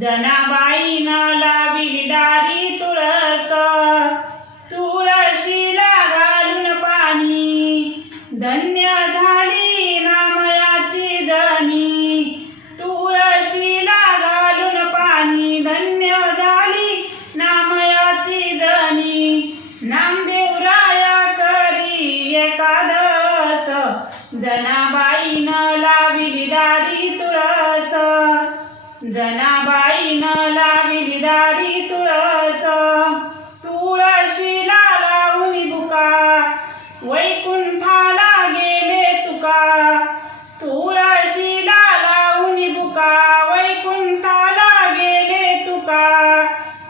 जनाबाईनं लाविली दारी तुळस, तुळशीला घालून पाणी, धन्य झाली नामयाची जनी. तुळशीला घालून पाणी, धन्य झाली नामयाची जनी. नामदेवराया करी एकादस, जनाबाईनं लाविली दारी तुळस, जनाबाईनं लाविली दारी तुळस. तुळशीला लावून बुका, वैकुंठाला गेले तुका. तुळशीला लावून बुका, वैकुंठाला गेले तुका.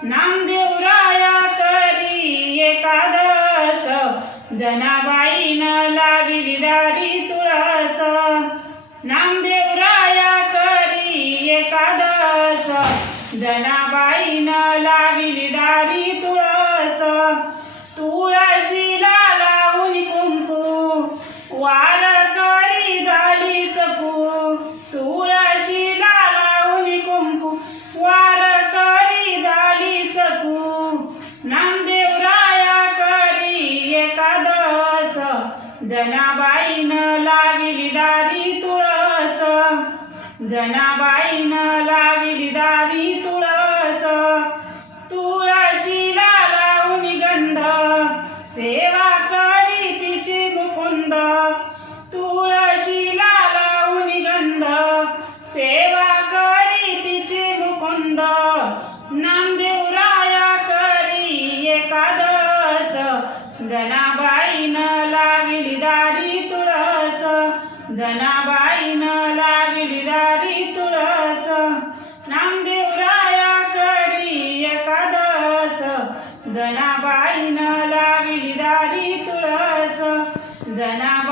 नामदेवराया करी एकादस, जनाबाईनं लाविली दारी तुळस. नामदेवराया करी एकादस, जनाबाईनं लाविली दारी तुळस. तुळशीला लावून कुंकू, वारकरी झाली सकू. तुळशीला लावून कुंकू, वारकरी झाली सकू. नामदेवराया करी एकादस, जनाबाईनं लाविली दारी तुळस, जनाबाईनं लाविली दारी तुळस. तुळशीला लावून गंध, सेवा करी तिची मुकुंद. तुळशीला लावून गंध, सेवा करी तिची मुकुंद. नामदेवराया करी एकादस, जनाबाईनं लाविली दारी तुळस, जनाबाईनं लाविली दारी तुळस. नामदेवराया करी एकादस, जनाबाईनं लाविली दारी तुळस, जना